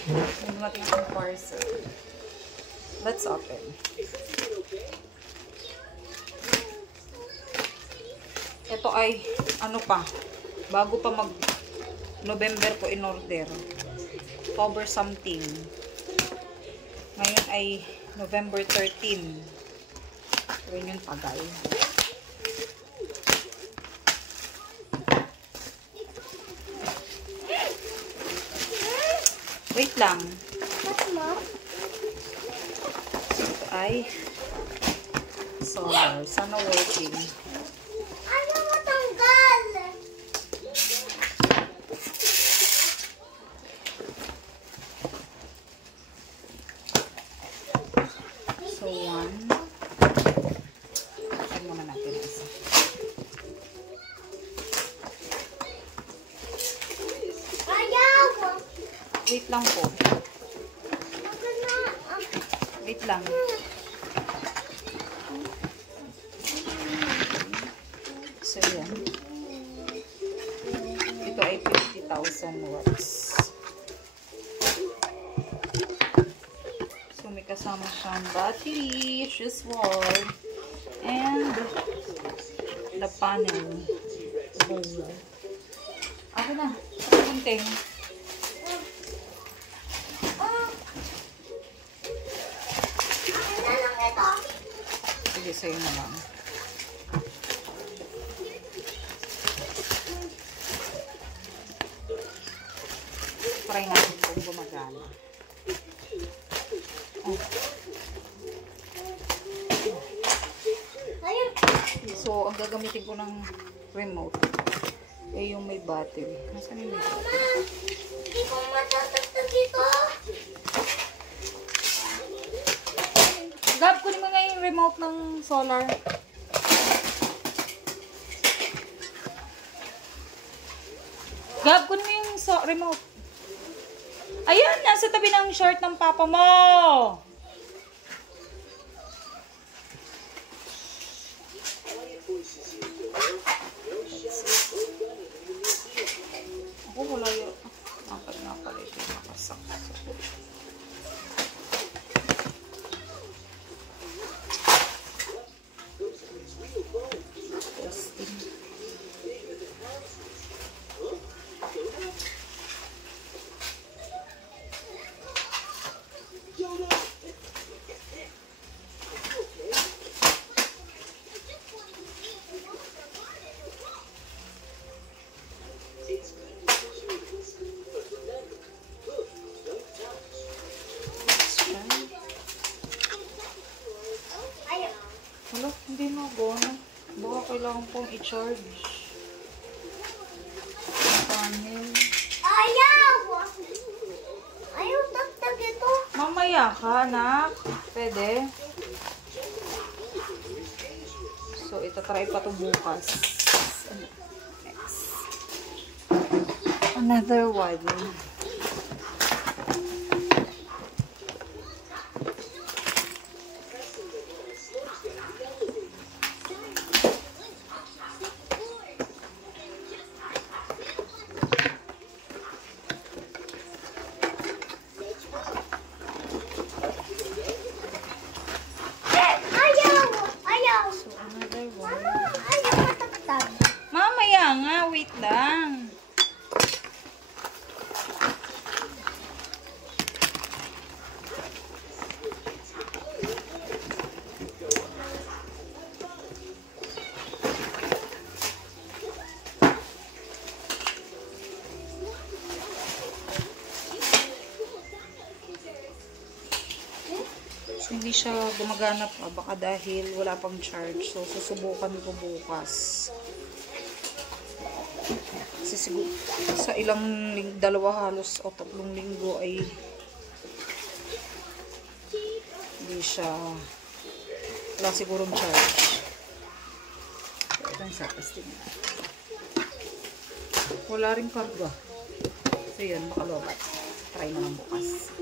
May dumating ang parcel. Let's open. Ito ay, ano pa, bago pa mag November ko in order. October something. Ngayon ay November 13. Ngayon yung tagal. Wait lang. Ito ay solar. Sana working. Ayaw matanggal. So, one. Ayan muna natin isa. Ayaw. Wait lang po. Wait lang. So, yan. Ito ay 50,000 watts. So, may kasama siyang battery, fuse wall, and the panel. Bowl. Ako na. Kunting. Sige, sa'yo na lang. Try natin kung gumagana. Oh. So, ang gagamitin ko ng remote ay yung may battery. Nasaan yung may battery? Hindi ko matatagtag dito. Gab, kunin mo nga yung remote ng solar. Gab, kunin mo yung remote. Ayan, nasa tabi ng shirt ng papa mo. Ako wala yun. Nakapal ito yung nakasakso. Wala, hindi na gona. Baka kailangan pong i-charge. Panel. Ayaw. Ayaw tagtag ito. Mamaya ka, anak. Pwede. So, itatry pa ito bukas. Next. Another one. Mamaya nga, wait lang. So, hindi siya gumagana pa. Baka dahil wala pang charge. So, susubukan ko bukas. Kasi siguro sa ilang dalawa halos o 3 linggo ay hindi siya wala sigurong charge. So, ito yung sa testing. Wala rin karga. So, yun, makalobat. Try na lang bukas.